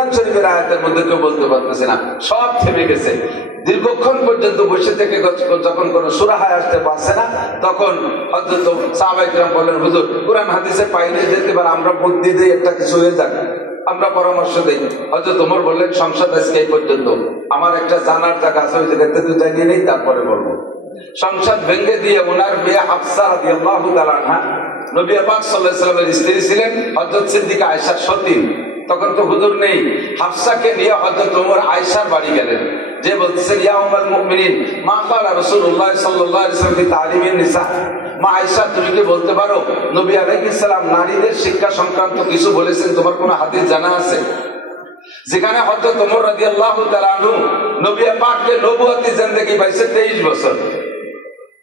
কোরআন শরীফের আয়াতের মধ্যে কেউ বলতে পারতেছে না, সব থেমে গেছে। দীর্ঘক্ষণ পর্যন্ত বসে থেকে যখন কোন সূরা আসতে পারছে না, তখন হযরত সাহাবায়ে কেরাম বললেন, হুজুর কোরআন হাদিসে পাইলে যেতে পারে, আমরা বুদ্ধি দিয়ে একটা কিছু হয়ে যাক, আমরা পরামর্শ দেই। হযরত ওমর বললেন, সংসদ আজকে এই পর্যন্ত, আমার একটা জানার জায়গা আছে, ওই জায়গাতে তো জানিয়ে নেই, তারপরে বলবো। সংসদ ভেঙে দিয়ে ওনার মেয়ে হাফসা রাদিয়াল্লাহু তাআলা আনহা, নবী পাক সাল্লাল্লাহু আলাইহি ওয়াসাল্লামের স্ত্রী ছিলেন, হযরত সিদ্দিকা আয়েশার সতী। তখন তো হুজুর নেই, হাফসাকে নিয়ে হযরত ওমর আয়েশার বাড়ি গেলেন, যে বলতেছেন, ইয়া উম্মুল মুমিনিন মা ক্বালা রাসূলুল্লাহ সাল্লাল্লাহু আলাইহি ওয়াসাল্লাম ফি তালিমিন নিসা, মা আয়েশা তুমি কি বলতে পারো নবী আলাইহিস সালাম নারীদের শিক্ষা সংক্রান্ত কিছু বলেছেন, তোমার কোনো হাদিস জানা আছে? যেখানে হযরত ওমর রাদিয়াল্লাহু তাআলা আনহু নবী পাককে নবুয়তি জিন্দেগি পাইছে 23 বছর,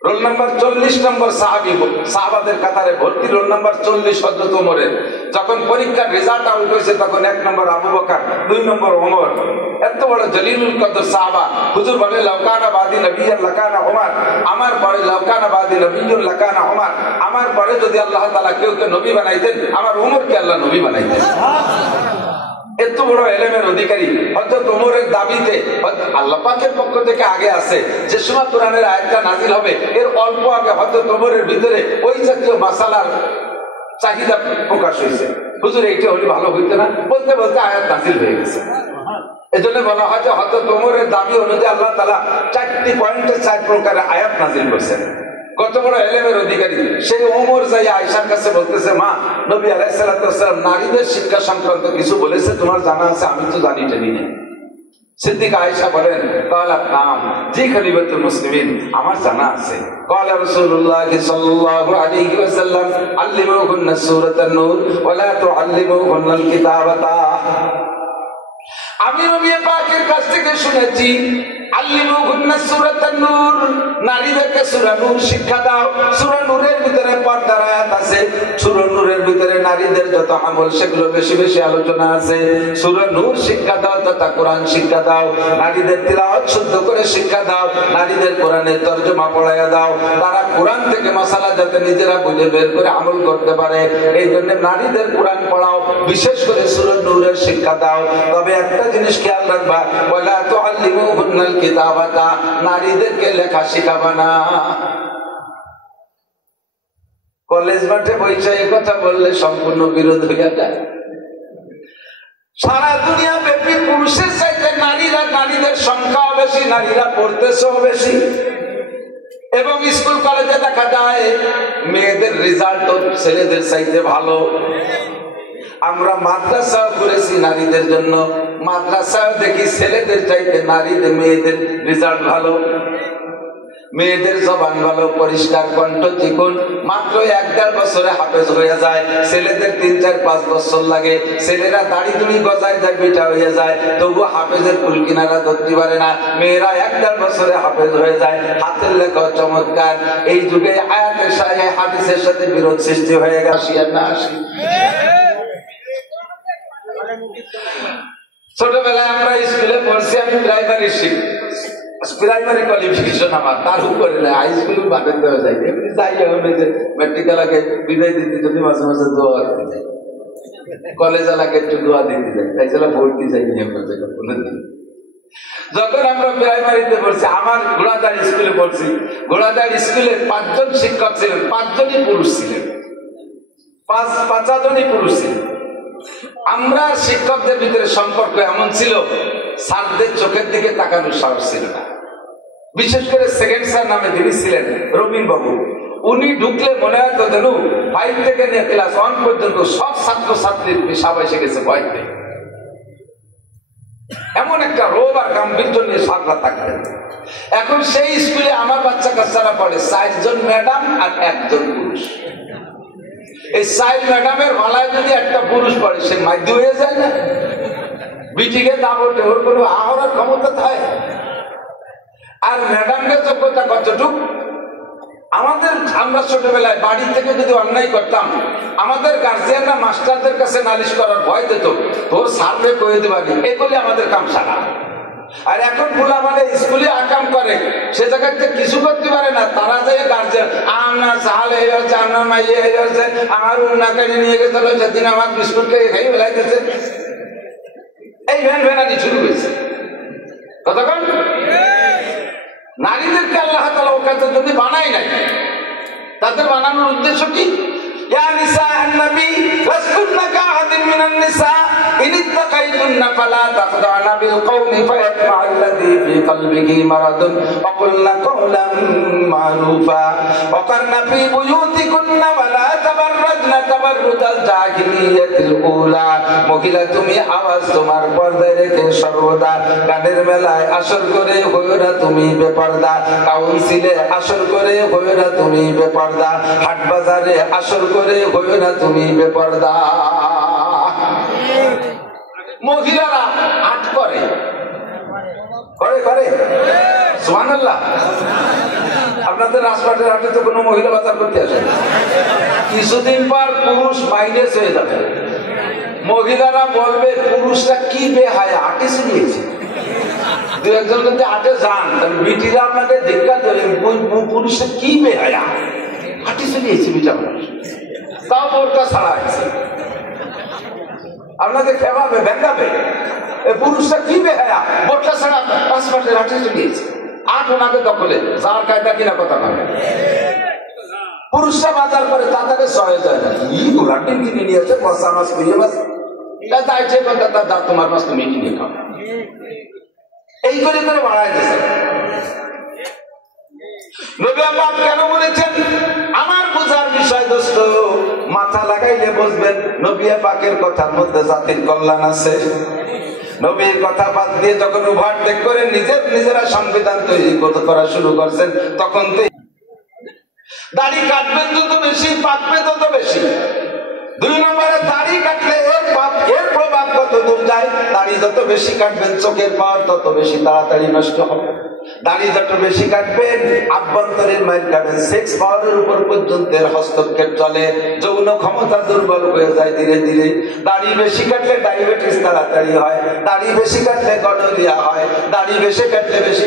রোল নাম্বার 40 নম্বর সাহাবী, সাহাবাদের কাতারে ভর্তি, রোল নাম্বার 40 হযরত ওমরের। যখন পরীক্ষার রেজাল্ট আউট হয়েছে, তখন 1 নম্বর আবু বকর, 2 নম্বর ওমর। এত বড় জলিলুল কদর সাহাবা। হুজুর বলে, লাউকানা বাদি নবিয়্যান লাকানা ওমর, আমার পরে লাউকানা বাদি নবিয়্যুন লাকানা ওমর, আমার পরে যদি আল্লাহ তাআলা কেউ কে নবী বানাইতেন, আমার ওমরকে আল্লাহ নবী বানাইতেন। এত বড় এলেমের অধিকারী হযরত ওমরের দাবিতে আল্লাহ পাকের পক্ষ থেকে আগে আছে যে সময় কোরআনের আয়াতটা নাযিল হবে, এর অল্প আগে হযরত ওমরের ভিতরে ওই জাতীয় মাসালার চাহিদা প্রকাশ হয়েছে। হুজুর এইটা হলে ভালো হইতো না, বলতে বলতে আয়াত নাযিল হয়ে গেছে। এজন্য বলা হয় যে হযরত ওমরের দাবি অনুযায়ী আল্লাহ তাআলা 4টি পয়েন্টে 4 প্রকারের আয়াত নাযিল করেছেন। কত বড় এলেমের অধিকারী সেই ওমর যাই আয়েশার কাছে বলতেছে, মা নবী আলাইহিস সালাতু ওয়াস সালাম নারীদের শিক্ষা সংক্রান্ত কিছু বলেছে, তোমার জানা আছে? আমি তো জানি না। সিদ্দিকা আয়েশা বলেন, ক্বালাত নাম, জি খলিফাতুল মুসলিমিন, আমার জানা আছে। ক্বালা রাসূলুল্লাহ সাল্লাল্লাহু আলাইহি ওয়াসাল্লাম, আল্লিমুহুন্না সূরাতান নূর ওয়া লা তুআল্লিমুহুন্নাল কিতাবাতা। আমি নবী পাকের কাছ থেকে শুনেছি, আল্লিমুহুন্না সূরাতান নূর, নারীদেরকে সূরা নূর শিক্ষা দাও। সূরা নূরের ভিতরে পর্দার আয়াত আছে, সূরা নূরের ভিতরে নারীদের যত আমল সেগুলো বেশি বেশি আলোচনা আছে। সূরা নূর শিক্ষা দাও তথা কোরআন শিক্ষা দাও, নারীদের তিলাওয়াত শুদ্ধ করে শিক্ষা দাও, নারীদের কোরআনের তরজমা পড়াইয়া দাও, তারা কোরআন থেকে মাসালা যাতে নিজেরা বুঝে বের করে আমল করতে পারে, এই জন্য নারীদের কোরআন পড়াও, বিশেষ করে সূরা নূরের শিক্ষা দাও। তবে একটা জিনিস খেয়াল রাখবা, ওয়ালা তুআল্লিমুহুন্নাল কিতাবাতা, নারীদেরকে লেখা শিখাবা না। কলেজ মাঠে বইসা এই কথা বললে সম্পূর্ণ বিরোধ হইয়া যায়। সারা দুনিয়া ব্যাপী পুরুষের চাইতে নারীদের সংখ্যাও বেশি, নারীরা পড়তেছেও বেশি, এবং স্কুল কলেজে দেখা যায় মেয়েদের রেজাল্ট ছেলেদের চাইতে ভালো। আমরা মাদ্রাসাও করেছি নারীদের জন্য, মাদ্রাসাও দেখি ছেলেদের চাইতে মেয়েদের রেজাল্ট ভালো, মেয়েদের জবান ভালো, পরিষ্কার কণ্ঠ চিকন, মাত্র 1-1.5 বছরে হাফেজ হয়ে যায়। ছেলেদের 3-4-5 বছর লাগে। ছেলেরা দাড়ি দুড়ি গজায় যায়, বিটা হয়ে যায়, তবু হাফেজের কুল কিনারা ধরতে পারে না। মেয়েরা 1-1.5 বছরে হাফেজ হয়ে যায়, হাতের লেখা চমৎকার। এই যুগে আয়াতের সাথে হাদিসের সাথে বিরোধ সৃষ্টি হয়ে গেছে। ছোটবেলায় আমরা স্কুলে পড়ছি, আমি প্রাইমারি কোয়ালিফিকেশন আমার, তার উপরে না হাই স্কুল বানাতে দেওয়া যায়। এমনি যাই হবে যে মেট্রিক আগে বিদায় দিতে যদি মাঝে মাঝে দোয়া করতে যাই, কলেজ এলাকায় একটু দোয়া দিতে যাই, তাই জন্য ভর্তি যাই নিয়ম করতে। যখন আমরা প্রাইমারিতে পড়ছি, আমার ঘোড়াদার স্কুলে পড়ছি, ঘোড়াদার স্কুলে 5 জন শিক্ষক ছিলেন, 5 জনই পুরুষ ছিলেন, 5 জনই পুরুষ ছিলেন। আমরা শিক্ষকদের ভিতরে সম্পর্ক এমন ছিল, স্যারদের চোখের দিকে তাকানোর সাহস ছিল না। বিশেষ করে সেকেন্ড স্যার নামে যিনি ছিলেন, রবিন বাবু, উনি ঢুকলে মনে হয় তো যেন 5 থেকে নিয়ে ক্লাস 1 পর্যন্ত সব ছাত্র ছাত্রীর পেশাব এসে গেছে ভয়তে। এমন একটা রোগ আর গাম্ভীর্য নিয়ে সাররা থাকতেন। এখন সেই স্কুলে আমার বাচ্চা কাচ্চারা পড়ে 4 জন ম্যাডাম আর 1 জন পুরুষ। এই 4 ম্যাডামের গলায় যদি একটা পুরুষ পড়ে, সে মাইদ্য হয়ে যায় না? বিটিকে দাবটে ওর কোনো আহরার ক্ষমতা থাকে। আর ম্যাডামকে যোগ্যতা কতটুক? আমরা ছোটবেলায় বাড়ি থেকে যদি অন্যায় করতাম, আমাদের গার্জিয়ানরা মাস্টারদের কাছে নালিশ করার ভয় দিত, তোর সার্ভে করে দিবানি, এগুলি আমাদের কাম সারা। আর এখন ভুলা মানে স্কুলে আকাম করে, সে জায়গাতে কিছু করতে পারে না, তারা যায় গার্জিয়ান, আমার চাল হয়ে যাচ্ছে, আমার মাইয়ে হয়ে যাচ্ছে, আমার উন্না কেটে নিয়ে গেছিল, সেদিন আমার বিস্কুট খেয়ে খাই বেলাইতেছে। হয়রানি শুরু হয়েছে। কতক্ষণ নারীদেরকে আল্লাহ তাআলা ওকাজের জন্য বানাই নাই, তাদের বানানোর উদ্দেশ্য কি? ইয়া নিসাআন নবী লাসকুন্না কাআদিন মিনান নিসা ইন ইত্তাকাইতুন্না ফালা তাখদা'না বিল কওলি ফায়াতমা আল্লাযী ফী কলবিহি মারাদুন ওয়া কুলনা কওলান মা'রুফা ওয়া কারনা ফী বুয়ুতিকুন্না ওয়া লা তাবাররাজনা তাবাররুজাল জাহিলিয়াতিল উলা। মহিলা তুমি আওয়াজ তোমার পর্দায় রেখে সর্বদা গানের মেলায় আসর করে হইও না তুমি বেপরদা, কাউন্সিলে আসর করে হইও না তুমি বেপরদা, হাট বাজারে আসর করে হইও না তুমি বেপরদা। মহিলারা হাট করে করে করে সুবহানাল্লাহ। আপনাদের রাজপাটের হাটে তো কোনো মহিলা বাজার করতে আসে না, কিছুদিন পর পুরুষ মাইনাস হয়ে যাবে। মহিলারা বলবে পুরুষরা কি বেহায়া হাটে শুনিয়েছে। দু একজন যদি হাটে যান তাহলে বিটিরা আপনাকে দেখা দেবে পুরুষরা কি বেহায়া হাটে শুনিয়েছে বিটা মানুষ, তাও বোরকা ছাড়া আছে। আপনাকে খেপাবে ভেঙ্গাবে, পুরুষরা কি বেহায়া বোরকা ছাড়া রাজপাটের হাটে শুনিয়েছে। আট ওনাকে দখলে যার কায়দা কিনা কথা বলে। পুরুষরা বাজার করে তাড়াতাড়ি সয়ে যায় না, কি গোলাটি কিনে নিয়েছে বসা মাছ খুঁজে মাছ দাইছে তার তোমার মাছ তুমি কিনে খাও, এই করে করে বাড়ায় দিয়েছে। নবী পাক কেন বলেছেন? আমার বোঝার বিষয় দোস্ত, মাথা লাগাইলে বুঝবেন নবী পাকের কথার মধ্যে জাতির কল্যাণ আছে। নবীর কথা বাদ দিয়ে যখন ওভারটেক করে নিজেরা সংবিধান তৈরি করা শুরু করছেন, তখন তো দাড়ি কাটবেন যত বেশি পাকবে তত বেশি। দুই নম্বরে দাড়ি কাটলে এর প্রভাব কত দূর যায়, দাড়ি যত বেশি কাটবেন চোখের পাওয়ার তত বেশি তাড়াতাড়ি নষ্ট হবে। দাড়ি যত বেশি কাটবেন আভ্যন্তরীণ মাইল কাটবেন, সেক্স পাওয়ারের উপর পর্যন্ত হস্তক্ষেপ চলে, যৌন ক্ষমতা দুর্বল হয়ে যায় ধীরে ধীরে। দাড়ি বেশি কাটলে ডায়াবেটিস তাড়াতাড়ি হয়, দাড়ি বেশি কাটলে গনোরিয়া হয়, দাড়ি বেশি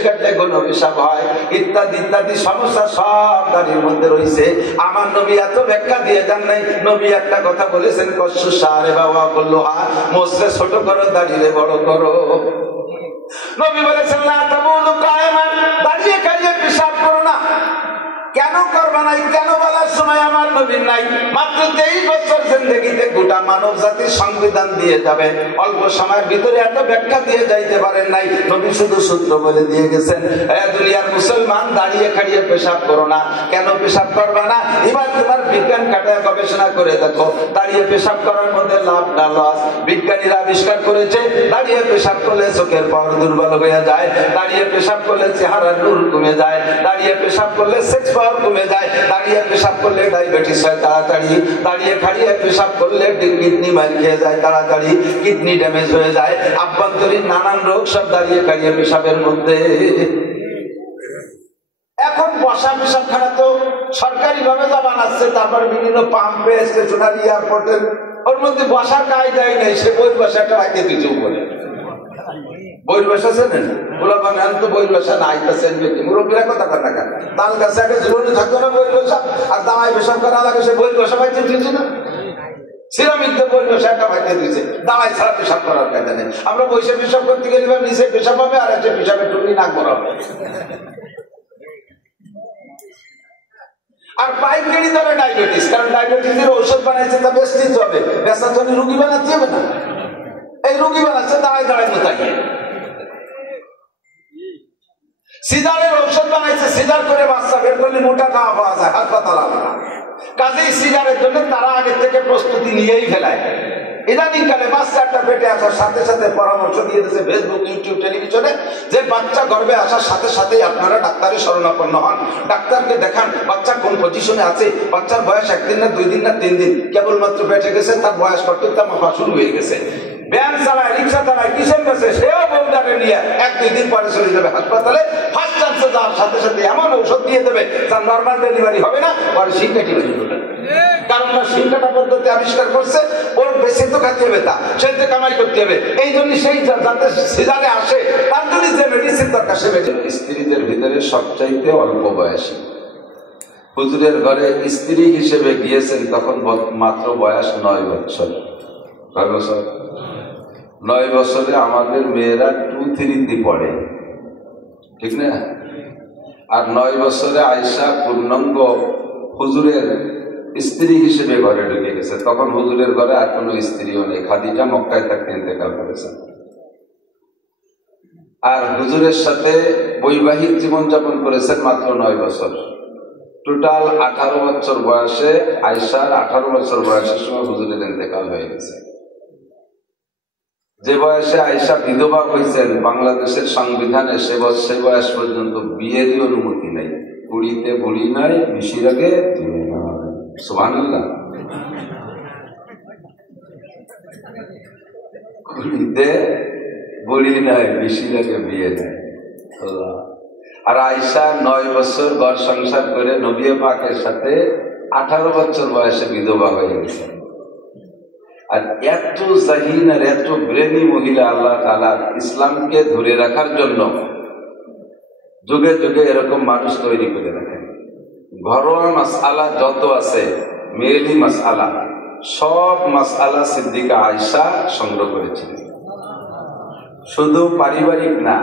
কাটলে গণ পেশাব হয়, ইত্যাদি ইত্যাদি সমস্যা সব দাড়ির মধ্যে রয়েছে। আমার নবী এত ব্যাখ্যা দিয়ে যান নাই, নবী একটা কথা বলেছেন, কষ্ট সারে বাবা বললো মোসরে ছোট করো দাড়িরে বড় করো। নবী বলেছেন লা তাবুলু কায়মান, দাঁড়িয়ে খাইয়ে পেশাব করো না। কেন করবা নাই, কেন বলার সময় আমার নবীর নাই? মাত্র 23 বছর জিন্দেগিতে গোটা মানব জাতির সংবিধান দিয়ে যাবে, অল্প সময়ের ভিতরে এত ব্যাখ্যা দিয়ে যাইতে পারেন নাই। নবী শুধু সূত্র বলে দিয়ে গেছেন, দুনিয়ার মুসলমান দাঁড়িয়ে খাড়িয়ে পেশাব করো না। কেন পেশাব করবা না? এবার তোমার বিজ্ঞান খাটায় গবেষণা করে দেখো, দাঁড়িয়ে পেশাব করার মধ্যে লাভ না লস। বিজ্ঞানীরা আবিষ্কার করেছে দাঁড়িয়ে পেশাব করলে চোখের পাওয়ার দুর্বল হয়ে যায়, দাঁড়িয়ে পেশাব করলে চেহারার নূর কমে যায়, দাঁড়িয়ে পেশাব করলে সেক্স পাওয়ার কমে যায়, দাঁড়িয়ে পেশাব করলে ডায়াবেটিস হয় তাড়াতাড়ি, দাঁড়িয়ে খাড়িয়ে পেশাব করলে কিডনি মার খেয়ে যায় তাড়াতাড়ি, কিডনি ড্যামেজ হয়ে যায়, আভ্যন্তরীণ নানান রোগ সব দাঁড়িয়ে খাড়িয়ে পেশাবের মধ্যে। এখন বসা পেশাবখানা তো সরকারি ভাবে যা বানাচ্ছে, তারপর বিভিন্ন পাম্পে স্টেশনারি এয়ারপোর্টের ওর মধ্যে বসার কায়দাই নেই, সে বই বসাটা রাখতে কিছু বলে বই বসাছেন ওরা বানান তো বই বসা নাই, মুরব্বীরা কথা কথা কেন তার কাছে আগে জীবনে থাকতো না বই বসা, আর দাঁড়ায় পেশাব করা লাগে সে বই বসা পাইতে দিয়েছে না, সিরামিকদের বই বসা একটা পাইতে দিয়েছে, দাঁড়ায় ছাড়া পেশাব করার কায়দা নেই। আমরা বসে পেশাব করতে গেলে নিচে পেশাব হবে আর একটা পেশাবের টুকরি নাক বড় হবে। আর পাইকারি দরে ডায়াবেটিস, কারণ ডায়াবেটিসের ঔষধ বানাইছে তা বেচতে হবে, বেচার জন্য রুগী বানাতে হবে না, এই রুগী বানাচ্ছে দাঁড়ায় দাঁড়ায় মোতাকিয়ে। সিজারের ঔষধ বানাইছে, সিজার করে বাচ্চা বের করলে মোটা খাওয়া পাওয়া যায়, হাসপাতাল আলাদা। কাজেই সিজারের জন্য তারা আগের থেকে প্রস্তুতি নিয়েই ফেলায়। ইদানিং কালে বাচ্চাটা পেটে আসার সাথে সাথে পরামর্শ দিয়ে দিয়েছে ফেসবুক, ইউটিউব, টেলিভিশনে, যে বাচ্চা গর্ভে আসার সাথে সাথে আপনারা ডাক্তারের শরণাপন্ন হন, ডাক্তারকে দেখান বাচ্চা কোন পজিশনে আছে, বাচ্চার বয়স 1 দিন না 2 দিন না 3 দিন, কেবলমাত্র পেটে গেছে, তার বয়স কর্তৃত্ব মাপা শুরু হয়ে গেছে, ভ্যান চালায়, রিক্সা চালায়, কিসের কাছে, সেও বউটাকে নিয়ে 1-2 দিন পরে চলে যাবে হাসপাতালে। ফার্স্ট চান্সে যাওয়ার সাথে সাথে এমন ঔষধ দিয়ে দেবে তার নর্মাল ডেলিভারি হবে না, পরে সিনকাটি হয়ে যাবে। কারণ না সিনকাটা পদ্ধতি আবিষ্কার করছে, ওর বেশি তো খাতে হবে, তা সেটা কামাই করতে হবে। এই জন্য সেই যাতে সিজারে আসে তার জন্য যে মেডিসিন দরকার সে মেডিসিন। স্ত্রীদের ভিতরে সবচাইতে অল্প বয়সী হুজুরের ঘরে স্ত্রী হিসেবে গিয়েছেন তখন মাত্র বয়স 9 বছর। 9 বছরে আমাদের মেয়েরা 2-3 পড়ে, ঠিক না? আর 9 বছরে আয়েশা পূর্ণাঙ্গ হুজুরের স্ত্রী হিসেবে ঘরে ঢুকে গেছে। তখন হুজুরের ঘরে আর কোনো স্ত্রীও নেই, খাদিজা মক্কায় থাকতে ইন্তেকাল করেছেন। আর হুজুরের সাথে বৈবাহিক জীবনযাপন করেছেন মাত্র 9 বছর। টোটাল 18 বছর বয়সে, আয়েশার 18 বছর বয়সের সময় হুজুরের ইন্তেকাল হয়ে গেছে। যে বয়সে আয়েশা বিধবা হয়েছেন, বাংলাদেশের সংবিধানে সে বয়স পর্যন্ত বিয়েরই অনুমতি নেই। কুড়িতে বুড়ি নাই, বিশির আগে সুবহানাল্লাহ। কুড়িতে বুড়ি নাই, বিশির আগে বিয়ে নেই। আর আয়েশা 9 বছর ঘর সংসার করে নবী পাকের সাথে 18 বছর বয়সে বিধবা হয়ে গেছে। আর এত জাহিন আর এত ব্রেনি মহিলা আল্লাহ তাআলা ইসলামকে ধরে রাখার জন্য যুগে যুগে এরকম মানুষ তৈরি করে রাখেন। ঘরোয়া মাসআলা যত আছে, মেয়েলি মাসআলা, সব মাসআলা সিদ্দিকা আয়েশা সংগ্রহ করেছিলেন। শুধু পারিবারিক না,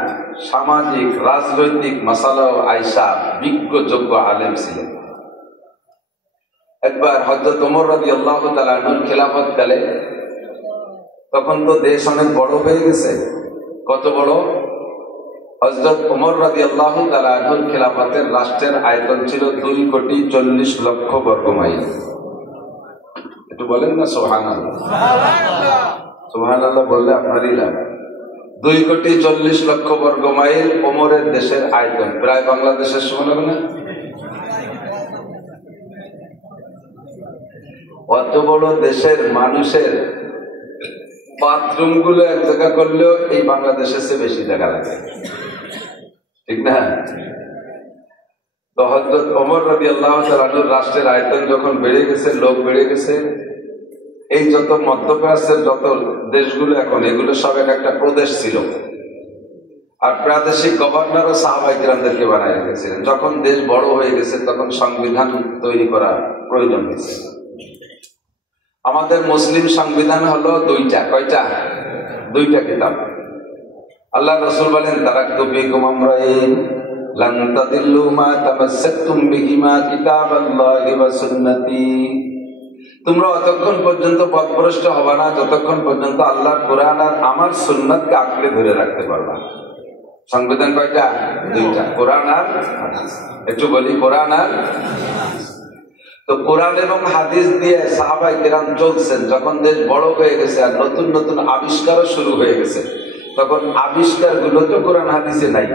সামাজিক রাজনৈতিক মাসালাও আয়েশা বিজ্ঞ যোগ্য আলেম ছিলেন। একবার হযরত ওমর রাদিয়াল্লাহু তাআলা আনহুর খেলাফত কালে, তখন তো দেশ অনেক বড় হয়ে গেছে। কত বড়? হযরত ওমর রাদিয়াল্লাহু তাআলা আনহুর খেলাফতের রাষ্ট্রের আয়তন ছিল 2,40,00,000 বর্গ মাইল। একটু বলেন না সুবহানাল্লাহ। সুবহানাল্লাহ বললে আপনারই লাভ। 2,40,00,000 বর্গ মাইল ওমরের দেশের আয়তন, প্রায় বাংলাদেশের সমান হবে না? অত বড় দেশের মানুষের বাথরুম গুলো এক জায়গা করলেও এই বাংলাদেশের চেয়ে বেশি জায়গা লাগে, ঠিক না? তো হযরত ওমর রাদিয়াল্লাহু তাআলা আনহুর রাষ্ট্রের আয়তন যখন বেড়ে গেছে, লোক বেড়ে গেছে, এই যত মধ্যপ্রাচ্যের যত দেশগুলো এখন, এগুলো সব একটা প্রদেশ ছিল। আর প্রাদেশিক গভর্নরও সাহাবায়ে কেরামদেরকে বানায় রেখেছিলেন। যখন দেশ বড় হয়ে গেছে তখন সংবিধান তৈরি করা প্রয়োজন হয়েছে। আমাদের মুসলিম সংবিধান হলো 2টা। কয়টা? 2টা কিতাব। আল্লাহ রাসূল বলেন, তারাকতু ফীকুম আমরাইন লান তাদিল্লু মা তামাসসাকতুম বিহিমা কিতাবাল্লাহি ওয়া সুন্নতি। তোমরা অতক্ষণ পর্যন্ত পথভ্রষ্ট হবে না যতক্ষণ পর্যন্ত আল্লাহর কোরআন আর আমার সুন্নাতকে আঁকড়ে ধরে রাখতে পারবা। সংবিধান কয়টা? 2টা, কোরআন আর হাদিস। একটু বলি, কোরআন আর তো কোরআন এবং হাদিস দিয়ে সাহাবায়ে কেরাম চলছেন। যখন দেশ বড় হয়ে গেছে আর নতুন নতুন আবিষ্কারও শুরু হয়ে গেছে, তখন আবিষ্কার গুলো তো কোরআন হাদিসে নাই।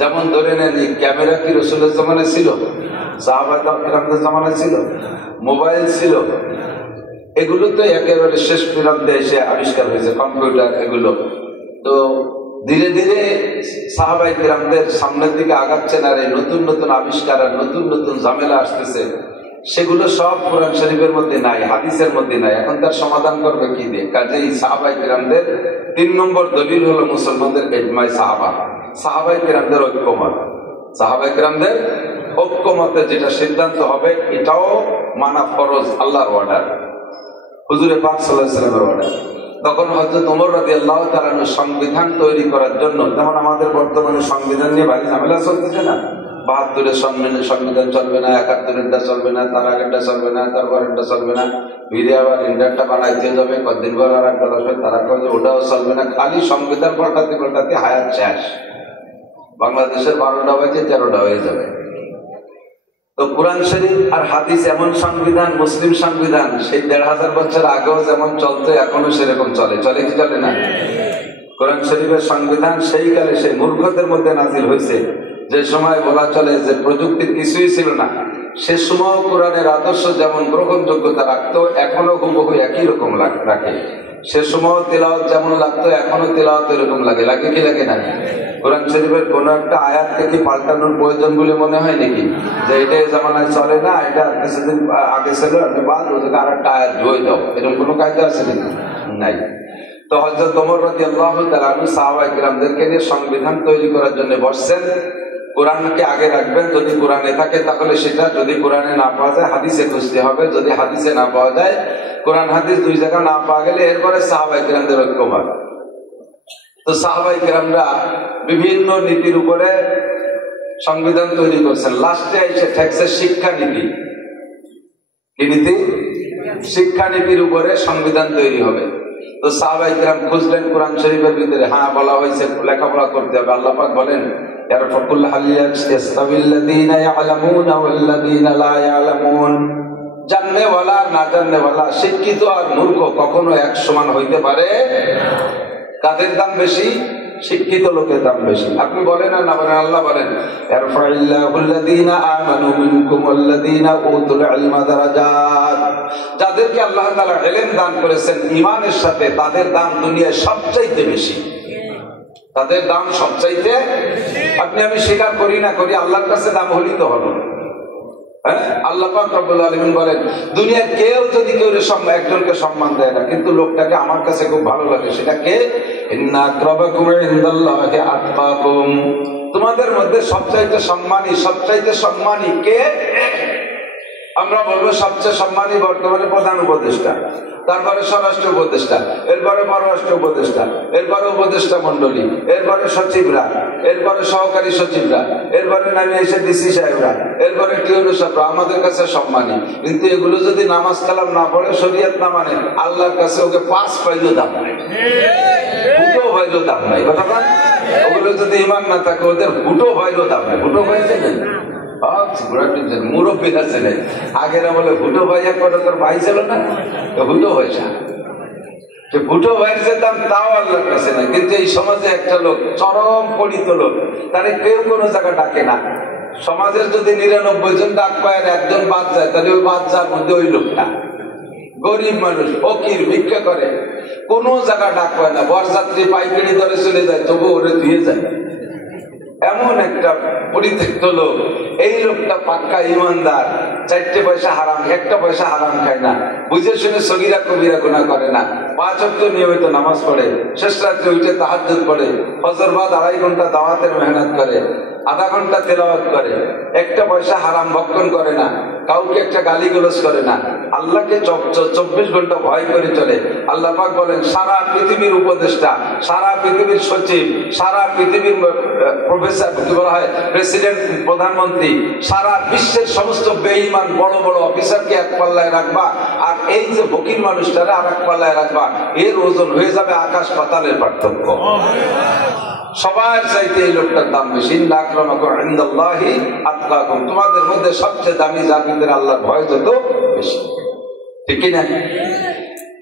যেমন ধরে নেন, ক্যামেরা কি রাসূলের জামানায় ছিল? সাহাবায়ে কেরামদের জামানায় ছিল? মোবাইল ছিল? এগুলো তো একেবারে শেষ প্রান্তে এসে আবিষ্কার হয়েছে, কম্পিউটার, এগুলো তো ধীরে ধীরে সাহাবায়ে কেরামদের সামনের দিকে আগাচ্ছেন। আর এই নতুন নতুন আবিষ্কার আর নতুন নতুন ঝামেলা আসতেছে, সেগুলো সব কোরআন শরীফের মধ্যে নাই, হাদিসের মধ্যে নাই। এখন তার সমাধান করবে কি দিয়ে? কাজেই সাহাবায়ে কেরামদের 3 নম্বর দলিল হলো মুসলমানদের ইজমায়ে সাহাবা, সাহাবায়ে কেরামদের ঐক্যমত। সাহাবায়ে কেরামদের ঐক্যমতে যেটা সিদ্ধান্ত হবে, এটাও মানা ফরজ, আল্লাহর অর্ডার, হুজুরে পাক সাল্লাল্লাহু আলাইহি ওয়াসাল্লামের অর্ডার। তখন হযরত ওমর রাদিয়াল্লাহু তাআলা সংবিধান তৈরি করার জন্য, যেমন আমাদের বর্তমানে সংবিধান নিয়ে ভারী ঝামেলা চলতেছে না, 72-এর সংবিধান চলবে না, 71-এরটা চলবে না, তার আগেরটা চলবে না, তারপরেরটা চলবে না, ফিরে আবার ইন্ডিয়ারটা বানাইতে যাবে, কদিন পর আর একটা আসবে, তারা কয়ে ওটাও চলবে না। খালি সংবিধান পাল্টাতে পাল্টাতে হায়াত শেষ। বাংলাদেশের 12টা বাজে 13টা হয়ে যাবে। তো কোরআন শরীফ আর হাদিস এমন সংবিধান, মুসলিম সংবিধান, সেই 1500 বছর আগেও যেমন চলতো এখনো সেরকম চলে। চলে কি চলে না? কোরআন শরীফের সংবিধান সেই কালে সেই মূর্খদের মধ্যে নাজিল হয়েছে, যে সময় বলা চলে যে প্রযুক্তির কিছুই ছিল না। সে সময় কোরআনের আদর্শ যেমন গ্রহণযোগ্যতা রাখতো, এখনো হুবহু একই রকম রাখে। সে সময় তেলাওয়াত যেমন লাগতো, এখনো তেলাওয়াত এরকম লাগে। লাগে কি লাগে না? কোরআন শরীফের কোন একটা আয়াতকে কি পাল্টানোর প্রয়োজন বলে মনে হয় নাকি? যে এটা এই জামানায় চলে না, এটা কিছুদিন আগে ছিল, বাদ ওদেরকে আর একটা আয়াত জয় দাও, এরকম কোনো কায়দা আছে নাকি? নাই। তো হযরত ওমর রাদিয়াল্লাহু তাআলা আনহু সাহাবায়ে কেরামদেরকে নিয়ে সংবিধান তৈরি করার জন্য বসছেন। কোরআনকে আগে রাখবেন, যদি কোরআনে থাকে তাহলে সেটা, যদি কোরআনে না পাওয়া যায় হাদিসে খুঁজতে হবে, যদি হাদিসে না পাওয়া যায়, কোরআন হাদিস 2 জায়গা না পাওয়া গেলে এরপরে সাহাবায়ে কেরামদের ঐক্যমত। তো সাহাবায়ে কেরামরা বিভিন্ন নীতির উপরে সংবিধান তৈরি করছেন। লাস্টে এসে ঠেকছে শিক্ষানীতি। কি নীতি? শিক্ষানীতির উপরে সংবিধান তৈরি হবে। তো সাহাবায়ে কেরাম খুঁজলেন কোরআন শরীফের ভিতরে, হ্যাঁ বলা হয়েছে লেখাপড়া করতে হবে। আল্লাহ পাক বলেন জাননেওয়ালা না জাননেওয়ালা, শিক্ষিত আর মূর্খ কখনো এক সমান হইতে পারে। কাদের দাম বেশি? শিক্ষিত লোকের দাম বেশি। আপনি বলেন না বলেন? আল্লাহ বলেন যাদেরকে আল্লাহ তাআলা ইলম দান করেছেন ঈমানের সাথে, তাদের দাম দুনিয়ায় সবচাইতে বেশি। তাদের দাম সবচাইতে, আপনি আমি স্বীকার করি না করি, আল্লাহর কাছে দাম হলেই তো হলো। আল্লাহ পাক রব্বুল আলামিন বলেন দুনিয়ার কেউ যদি কেউ একজনকে সম্মান দেয় না, কিন্তু লোকটাকে আমার কাছে খুব ভালো লাগে, সেটা কে? ইন্না আকরামাকুম ইনদাল্লাহি আতকাকুম। তোমাদের মধ্যে সবচাইতে সম্মানী কে? আমরা বলবো সবচেয়ে সম্মানী বর্তমানে প্রধান উপদেষ্টা, তারপরে স্বরাষ্ট্র উপদেষ্টা, এরপরে পররাষ্ট্র উপদেষ্টা, এরপরে উপদেষ্টা মন্ডলী, এরপরে সচিবরা, এরপরে সহকারী সচিবরা, এরপরে নামে এসে ডিসি সাহেবরা, এরপরে টিউনো সাহেবরা আমাদের কাছে সম্মানী। কিন্তু এগুলো যদি নামাজ কালাম না পড়ে, শরীয়ত না মানে, আল্লাহর কাছে ওকে 5 পাইলেও দাম নাই, 2 পাইলেও দাম নাই। কথা বল, ওগুলো যদি ঈমান না থাকে, ওদের 2 পাইলেও দাম নাই। 2 পাইছে না মুরব্বী আছে না, আগের আমলে ভুটো ভাইয়া করে তোর ভাই ছিল না, ভুটো পয়সা, ভুটো ভাইয়ের যে দাম তাও আল্লাহর কাছে না। কিন্তু এই সমাজে একটা লোক, চরম পরিত লোক, তারে কেউ কোনো জায়গা ডাকে না। সমাজের যদি 99 জন ডাক পায় আর একজন বাদ যায়, তাহলে ওই বাদ যাওয়ার মধ্যে ওই লোকটা গরিব মানুষ, ফকির, ভিক্ষা করে, কোনো জায়গা ডাক পায় না। বরযাত্রী পাইকারি ধরে চলে যায়, তবু ওরে দিয়ে যায়। এমন একটা পরিত্যক্ত লোক। এই লোকটা পাক্কা ইমানদার, 4 পয়সা হারাম, 1 পয়সা হারাম খায় না, বুঝে শুনে সগীরা কবিরা গুনাহ করে না, 5 ওয়াক্ত নিয়মিত নামাজ পড়ে, শেষ রাত্রে উঠে তাহাজ্জুদ পড়ে, ফজর বাদ 2.5 ঘন্টা দাওয়াতের মেহনত করে, আধা ঘন্টা তেলাওয়াত করে, 1 পয়সা হারাম ভক্ষণ করে না, কাউকে একটা গালিগালাজ করে না, আল্লাহকে 24 ঘন্টা ভয় করে চলে। আল্লাহ পাক বলেন সারা পৃথিবীর উপদেষ্টা, সারা পৃথিবীর সচিব, সারা পৃথিবীর প্রফেসর, কি বলা হয়, প্রেসিডেন্ট, প্রধানমন্ত্রী, সারা বিশ্বের সমস্ত বেঈমান বড় বড় অফিসারকে এক পাল্লায় রাখবা, আর এই যে ফকির মানুষটারে আর এক পাল্লায় রাখবা, এর ওজন হয়ে যাবে আকাশ পাতালের পার্থক্য। সবার চাইতে এই লোকটার দাম বেশি। ইন্না আকরামাকুম ইনদাল্লাহি আতকাকুম। তোমাদের মধ্যে সবচেয়ে দামি যাদের আল্লাহর ভয় যত বেশি, ঠিক কি না?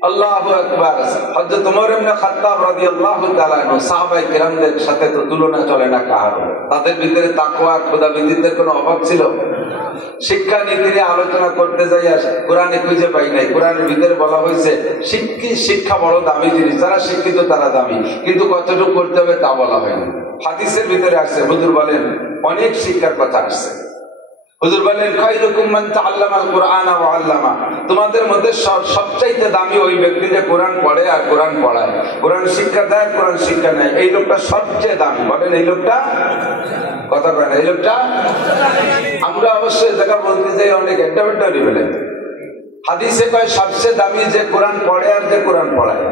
আল্লাহু আকবার। হযরত ওমর ইবনে খাত্তাব রাদিয়াল্লাহু তাআলা আনহু, সাহাবায়ে কিরামদের সাথে তো তুলনা চলে না কারো। তাদের ভিতরে তাকওয়া আর খোদাবিদিতের কোনো অভাব ছিল? শিক্ষা নীতি নিয়ে আলোচনা করতে যাই আর কোরআনে খুঁজে পাই নাই। কোরআনের ভিতরে বলা হয়েছে শিক্ষা বড় দামি জিনিস, যারা শিক্ষিত তারা দামি, কিন্তু কতটুকু করতে হবে তা বলা হয়নি। হাদিসের ভিতরে আসছে, হুজুর বলেন অনেক শিক্ষার কথা আসছে। হুজুর বলেন খায়রুকুম মান তাআল্লামাল কুরআনা ওয়া আল্লামা। তোমাদের মধ্যে সবচাইতে দামি ওই ব্যক্তি যে কোরআন পড়ে আর কোরআন পড়ায়, কোরআন শিক্ষা দেয়, কোরআন শিক্ষা নেয়। এই লোকটা সবচেয়ে দামি। বলেন এই লোকটা, কথা কয় না, এই লোকটা। আমরা অবশ্যই জায়গা বলতে যাই অনেক একটা বলেন, হাদিসে কয় সবচেয়ে দামি যে কোরআন পড়ে আর যে কোরআন পড়ায়,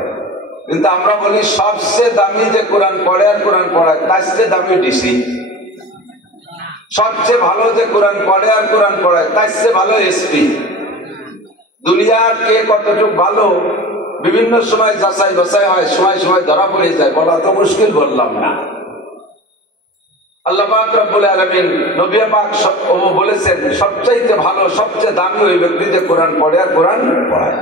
কিন্তু আমরা বলি সবচেয়ে দামি যে কোরআন পড়ে আর কোরআন পড়ায়, তার চেয়ে দামি ডিসি। সবচেয়ে ভালো যে কোরআন পড়ে আর কোরআন পড়ায়, তার চেয়ে ভালো এসপি। দুনিয়ার কে কতটুকু ভালো বিভিন্ন সময় যাচাই বাছাই হয়, সময় সময় ধরা পড়ে যায়, বলা তো মুশকিল, বললাম না। আল্লাহ পাক রব্বুল আলামিন, নবী পাক বলেছেন সবচাইতে ভালো, সবচেয়ে দামি ওই ব্যক্তি যে কোরআন পড়ে আর কোরআন পড়ায়।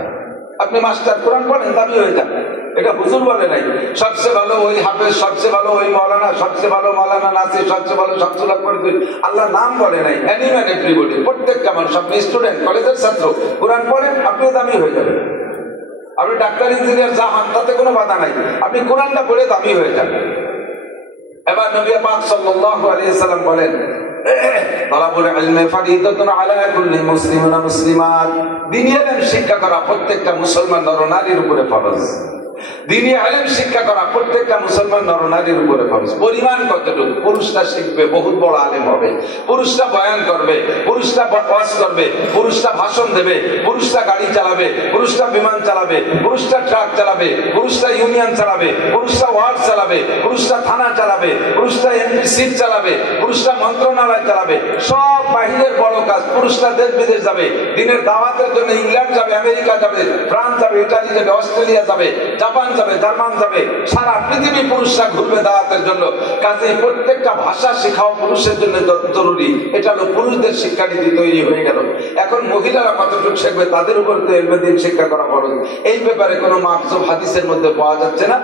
আপনি মাস্টার কোরআন পড়েন, দামি হয়ে যান, এটা হুজুর বলে নাই। সবচেয়ে ভালো ওই হাফেজ, সবচেয়ে ভালো ওই মাওলানা, সবচেয়ে ভালো মাওলানা নাসির, সবচেয়ে ভালো শামসুল হক ফরিদী। আল্লাহ নাম বলে নাই। এনিম্যান এভরিবডি, প্রত্যেকটা মানুষ, আপনি স্টুডেন্ট, কলেজের ছাত্র, কোরআন পড়েন, আপনি দামি হয়ে যাবেন। আপনি ডাক্তার, ইঞ্জিনিয়ার যা হন, তাতে কোনো বাধা নাই, আপনি কোরআনটা পড়ে দামি হয়ে যাবেন। এবার নবী পাক সাল্লাল্লাহু আলাইহি সাল্লাম বলেন তালাবুল ইলমি ফারিদাতুন আলা কুল্লি মুসলিমিন ওয়া মুসলিমাত। দ্বীনি ইলম শিক্ষা করা প্রত্যেকটা মুসলমান নর নারীর উপরে ফরজ। দ্বীনি ইলম শিক্ষা করা প্রত্যেকটা মুসলমান নরনারীর উপরে ফরজ। পরিমাণ কতটুকু? পুরুষরা শিখবে, বহুত বড় আলেম হবে, পুরুষরা বয়ান করবে, পুরুষরা ওয়াজ করবে, পুরুষরা ভাষণ দেবে, পুরুষরা গাড়ি চালাবে, পুরুষরা বিমান চালাবে, পুরুষরা ট্রাক চালাবে, পুরুষরা ইউনিয়ন চালাবে, পুরুষরা ওয়ার্ড চালাবে, পুরুষরা থানা চালাবে, পুরুষরা এমপি সিট চালাবে, পুরুষরা মন্ত্রণালয় চালাবে। সব বাহিরের বড় কাজ। পুরুষরা দেশ বিদেশ যাবে, দিনের দাওয়াতের জন্য ইংল্যান্ড যাবে, আমেরিকা যাবে, ফ্রান্স যাবে, ইটালি যাবে, অস্ট্রেলিয়া যাবে, জাপান যাবে, জার্মান যাবে, সারা পৃথিবী পুরুষরা ঘুরবে দাওয়াতের জন্য। কাজে প্রত্যেকটা ভাষা শেখাও পুরুষের জন্য জরুরি। এটা হলো পুরুষদের শিক্ষানীতি তৈরি হয়ে গেল। এখন মহিলারা কতটুকু শিখবে, তাদের উপর তো ইলমে দ্বীন শিক্ষা করা ফরজ। এই ব্যাপারে কোনো মাকসুদ হাদিসের মধ্যে পাওয়া যাচ্ছে না।